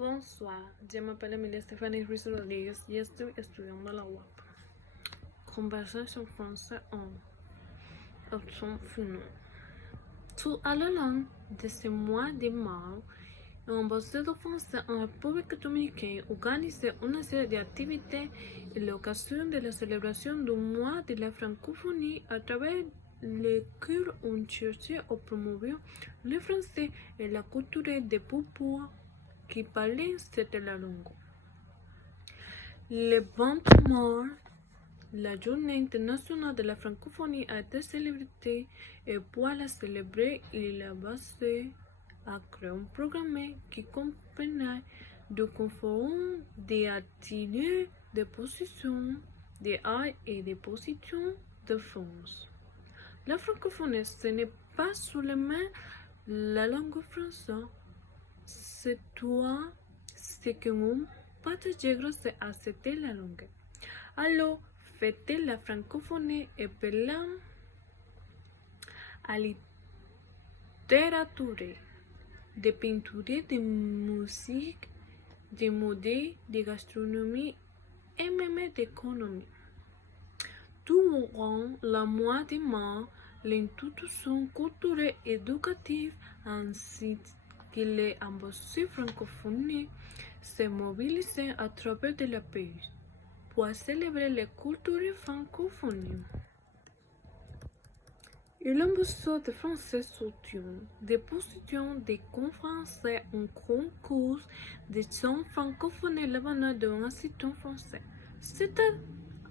Bonsoir, je m'appelle Emilia Stéphanie Ruiz Rodríguez y estoy estudiando la UAP. Conversation français en option finale. Tout à le long de ce mois de mars, l'ambassade française en République dominicaine organisait une série d'activités à l'occasion de la célébration du mois de la francophonie à travers lesquelles on cherchait à promouvoir le français et la culture des peuples qui parlaient cette langue. Le 20 mars, la Journée internationale de la francophonie a été célébrée et pour la célébrer, il a basé à créer un programme qui comprenait des conférences, des ateliers, des positions, des arts et des positions de France. La francophonie, ce n'est pas seulement la langue française, c'est toi ce que nous partageons grâce à cette langue. Alors, fêter la francophonie et parler à littérature, de peinture, de musique, de mode, de gastronomie et même d'économie. Durant le mois de mars, l'institution culturelle et éducative ainsi que les ambassades francophones se mobilisent à travers le pays pour célébrer la culture francophone. Et l'ambassade française soutient des positions, des conférences, un concours de chants francophones éléments d'un institut français. C'était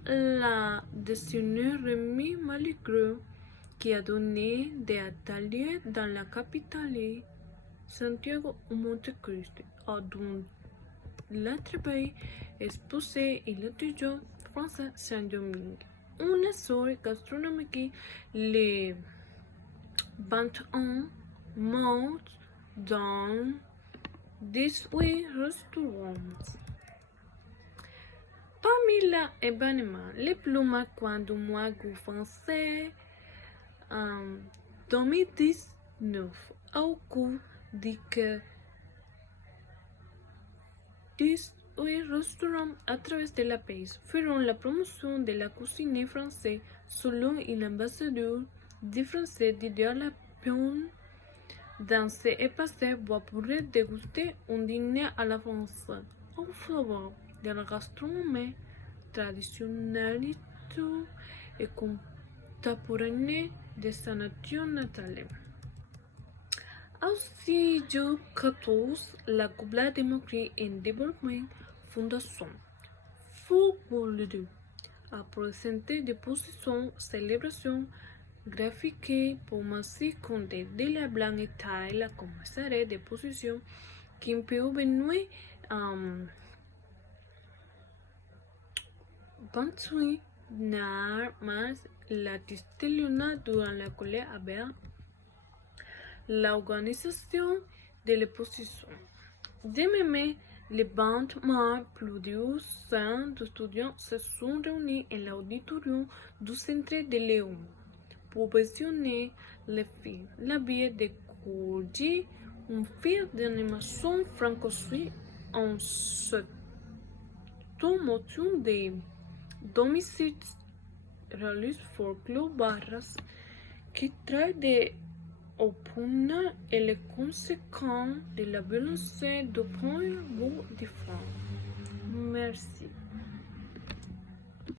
la décennie Rémi Malgré qui a donné des ateliers dans la capitale, Santiago ou Montecristo, dont le travail exposé et l'étudiant français Saint-Domingue. Un essor gastronomique le 21 mars dans 18 restaurants. Parmi les événements les plus marquants du mois français en 2019, au cours duquel 18 restaurants à travers le pays feront la promotion de la cuisine française selon l'ambassadeur du français Didier Lapierre. Dans ce espace, vous pourrez déguster un dîner à la française en faveur de la gastronomie traditionnelle et contemporaine de sa nature natale. Aussi, du 14, la Couple démocratique et développement Fondation FOURBOURG a présenté des positions célébrations graphiques pour Massy Condé de la Blanc et Taille, la commissaire de position qui peut venir 28 mars la Tisteliona durant la colère avec l'organisation de l'exposition. De même, le 20 mars, plus de 100 étudiants se sont réunis en l'auditorium du Centre de Léon pour visionner le film La vie de Courgy, un film d'animation franco-suisse en stop motion de domicile réaliste pour Claude Barras qui traite de opposer et les conséquences de la violence du point de vue des femmes. Merci.